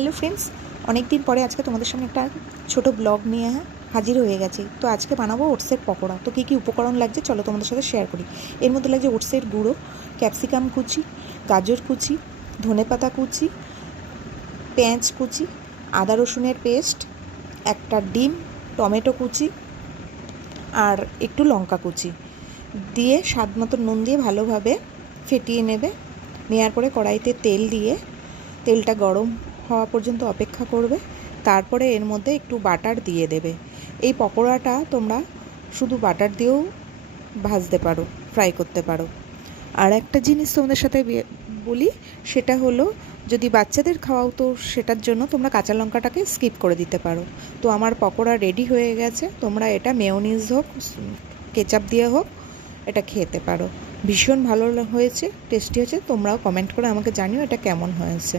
Hello friends, অনেক দিন পরে আজকে তোমাদের সামনে একটা ছোট ব্লগ নিয়ে হাজির হয়ে গেছি। তো আজকে বানাবো ওটসের পকোড়া। তো কী কী উপকরণ লাগছে চলো তোমাদের সাথে শেয়ার করি। এর মধ্যে লাগছে ওটসের গুঁড়ো, ক্যাপসিকাম কুচি, গাজর কুচি, ধনেপাতা কুচি, পেঁয়াজ কুচি, আদা রসুনের পেস্ট, একটা ডিম, টমেটো কুচি আর একটু লঙ্কা কুচি দিয়ে স্বাদ মতো নুন দিয়ে ভালোভাবে ফেটিয়ে নেওয়ার পরে কড়াইতে তেল দিয়ে তেলটা গরম হওয়া পর্যন্ত অপেক্ষা করবে। তারপরে এর মধ্যে একটু বাটার দিয়ে দেবে। এই পকোড়াটা তোমরা শুধু বাটার দিয়েও ভাজতে পারো, ফ্রাই করতে পারো। আর একটা জিনিস তোমাদের সাথে বলি, সেটা হলো যদি বাচ্চাদের খাওয়াও তো সেটার জন্য তোমরা কাঁচা লঙ্কাটাকে স্কিপ করে দিতে পারো। তো আমার পকোড়া রেডি হয়ে গেছে। তোমরা এটা মেয়োনিজ হোক, কেচাপ দিয়ে হোক, এটা খেতে পারো। ভীষণ ভালো হয়েছে, টেস্টি হয়েছে। তোমরাও কমেন্ট করে আমাকে জানিও এটা কেমন হয়েছে।